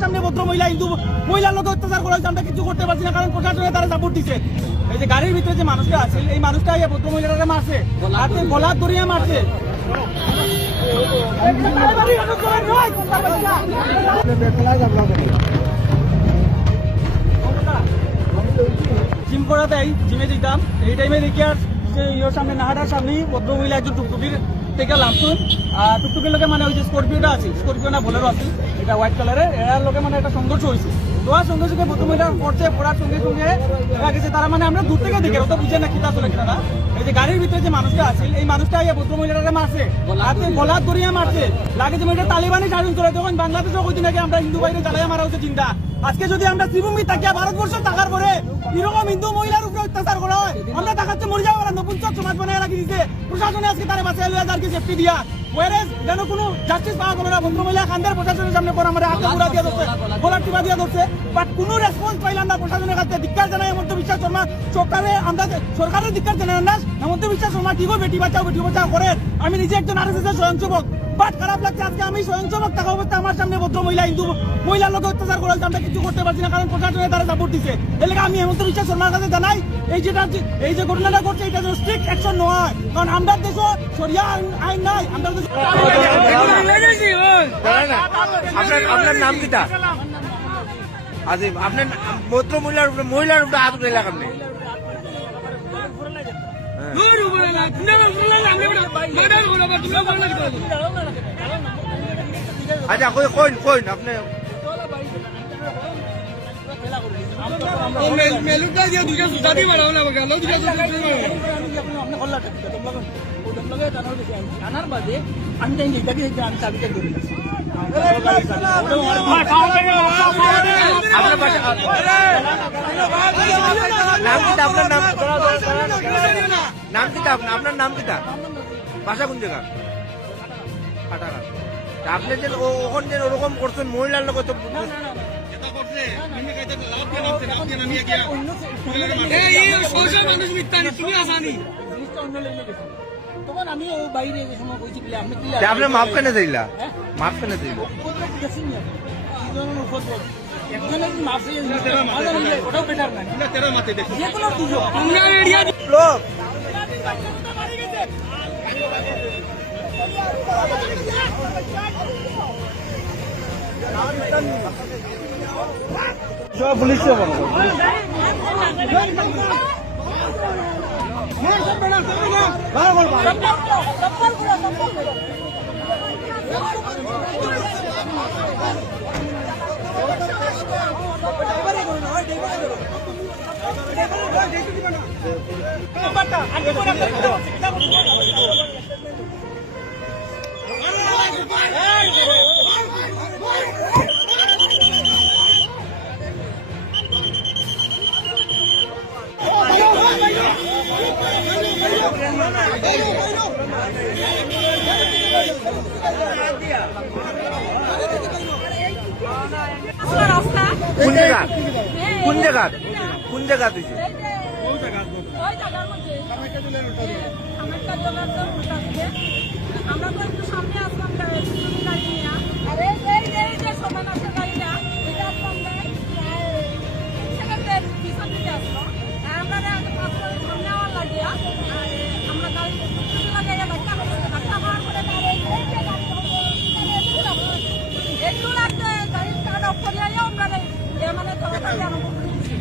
সামনে ভদ্র মহিলা হিন্দু মহিলার লোক অত্যাচার করা হয়েছে, আমরা কিছু করতে পারছি না, কারণ প্রশাসনে তারা সাপোর্ট দিচ্ছে। এই যে গাড়ির ভিতরে যে মানুষটা আছে, এই মানুষটা ভদ্র মহিলাটা মারছে, হাতে গলা ধরিয়ে মারছে। জিম করাতে জিমে যেতাম, এই টাইমে দেখি আর ইয়োর সামনে নাহাটার সামনেই ভদ্র মহিলা একজন টুকটুকির থেকে নামতুন। টুকটুকির লোকে মানে ওই যে স্করপিওটা আছে, স্করপিও না বোলেরো আছে, এটা হোয়াইট কালারের, এর লোকে মানে একটা সংঘর্ষ হয়েছে। তোমার সঙ্গে সঙ্গে ভদ্র মহিলা পড়ছে, পড়ার সঙ্গে সঙ্গে দেখা গেছে তারা মানে আমরা দূর থেকে দেখে ওটা বুঝে না কিতা চলে কিনা না। এই যে গাড়ির ভিতরে যে মানুষটা আছে, এই মানুষটা ভদ্র মহিলাটা মারছে, হাতে গলা ধরিয়ে মারছে। লাগে যে এটা তালিবানি শাসন চলে, তখন বাংলাদেশও কদিন আগে আমরা হিন্দু বাইরে জ্বালাইয়া মারা হচ্ছে চিন্তা। আজকে যদি আমরা শ্রীভূমি তাকিয়া ভারতবর্ষ থাকার পরে এরকম হিন্দু মহিলার উপরে অত্যাচার করা হয়, আমরা দেখাচ্ছে মরে যাবো না। নপুংসক সমাজ বানায় রাখি দিচ্ছে প্রশাসনে, আজকে তারা বাঁচিয়ে লইয়া যার সেফটি দিয়া, যেন কোনো জাস্টিস পাওয়া গেল না। ভদ্র মহিলা খান্দার প্রশাসনের সামনে পর আমাদের হাতে ঘুরা দিয়ে ধরছে, গলার টিপা দিয়ে ধরছে, বাট কোনো রেসপন্স পাইলাম না প্রশাসনের কাছে। ধিক্কার জানাই হেমন্ত বিশ্ব শর্মা সরকারের ধিক্কার জানাই না। হেমন্ত বিশ্ব শর্মা কি বেটি বাঁচাও করেন। আমি নিজে একজন RSS এর স্বয়ংসেবক, বাট খারাপ লাগছে আজকে আমি স্বয়ংসেবক থাকা অবস্থা আমার সামনে ভদ্র মহিলা হিন্দু মহিলার লোক অত্যাচার করা হয়েছে, আমরা কিছু করতে পারছি না, কারণ প্রশাসনে তারা সাপোর্ট দিচ্ছে। এলাকা আমি হেমন্ত বিশ্ব শর্মার কাছে জানাই, এই যে ঘটনাটা ঘটছে এটা যেন স্ট্রিক্ট অ্যাকশন নয়, কারণ আমরা দেশও সরিয়া আইন নাই। আমরা আপনার নাম কিটা? আজিম, আপনার ভদ্র মহিলার উপরে হাত উঠে লাগাম নেই। আচ্ছা কইন আপনি জানার বাদে আমি তাই আমি চাবিটা ধরে দিচ্ছি। আপনার নাম কিটা? বাসা কোন জায়গা? আপনি যে ওখান যে ওরকম করছেন মহিলার লোক তো তখন আমি ও বাইরে যে সময় কইছি আপনি কি আপনি মাপ কেনে দিলা? মাপ কেনে দিলা? একজনের মাপ ওটাও বেটার না, যে কোনো দুজন পুলিশ কোন জায়গা দিয়েছে? আমরা তো একটু সামনে আসলাম গাড়ি নিয়ে, আরে এই যে সমান আছে গাড়িটা এটা আসলাম সেকেন্ডের পিছন দিকে আসলো, আমরা সামনে আমার লাগিয়া আমরা গাড়ি লাগাইয়া ধাক্কা হওয়ার পরে একটু লাগছে গাড়ি স্টার্ট অফ করিয়া আমরা মানে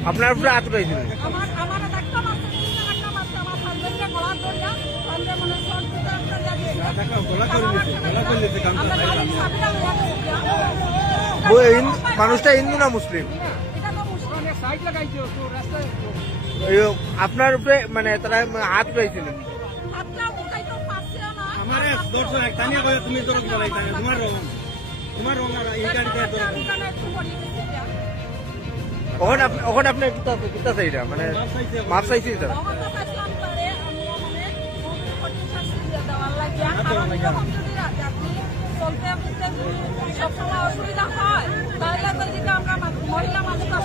আপনার উপরে হাত উঠাইছিল? আমার ধাক্কা মারছে, আমার হাজবেন্ডকে গলা ধরিয়া মানে মানুষটা হিন্দু না মুসলিম? আপনার উপরে মানে তারা হাত উঠাইছিল হাতটা উঠাইতে পারছে না। আমার দর্শন এক তানিয়া কয়ে তুমি তোর কি বলাই তোমার রং আর এই গাড়িতে তোর দোকানে একটু পড়িয়ে গেছে এটা। ওখানে আপনি কিতা চাইরা মানে মাপ চাইছি তারা তখন তো চাইছিলাম তারে আমিও মানে কঠিন শাস্তি দিয়ে দেওয়ার লাগিয়া। কারণ যখন যদি যাত্রী চলতে ফিরতে যদি সবসময় অসুবিধা হয় তাহলে তো যদি আমরা মহিলা মানুষরা